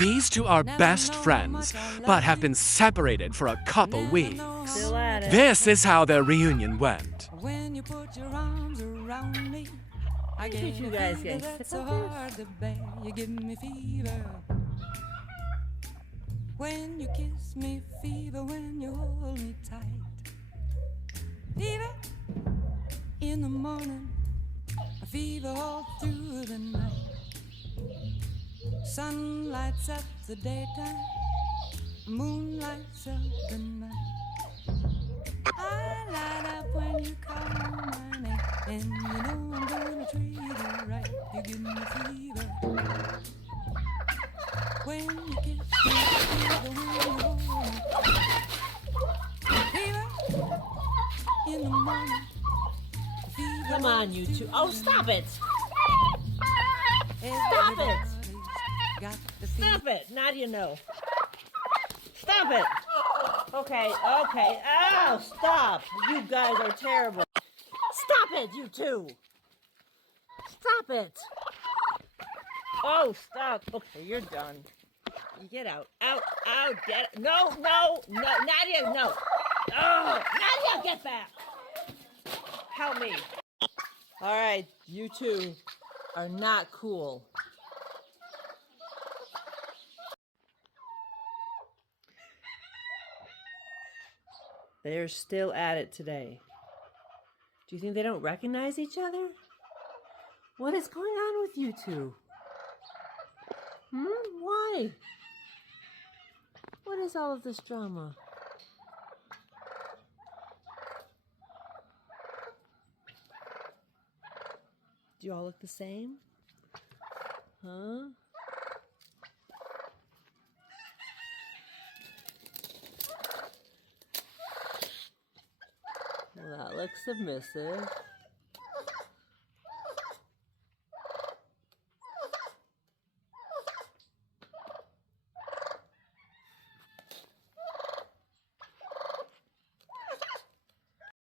These two are best friends, but have been separated for a couple weeks. Still at it. This is how their reunion went. When you put your arms around me, I Look at get you a guys fever getting that's sick so of hard to bear. You give me fever. When you kiss me, fever. When you hold me tight, fever in the morning, a fever all through the night. Sun lights up the daytime, moon lights up the night. I light up when you call my name, and you know I'm gonna treat you right. You give me fever when you kiss me, fever when you hold me. Fever in the morning, fever. Come on, you two. Oh, stop it. Stop it. Got the fever. Stop it. Nadia, no. Stop it. Okay. Oh, stop. You guys are terrible. Stop it, you two. Stop it. Oh, stop. Okay, you're done. You get out. Out, get it. No. Nadia, no. Oh, Nadia, get back. Help me. All right, you two are not cool. They're still at it today. Do you think they don't recognize each other? What is going on with you two? Why? What is all of this drama? Do you all look the same? Huh? Well, that looks submissive.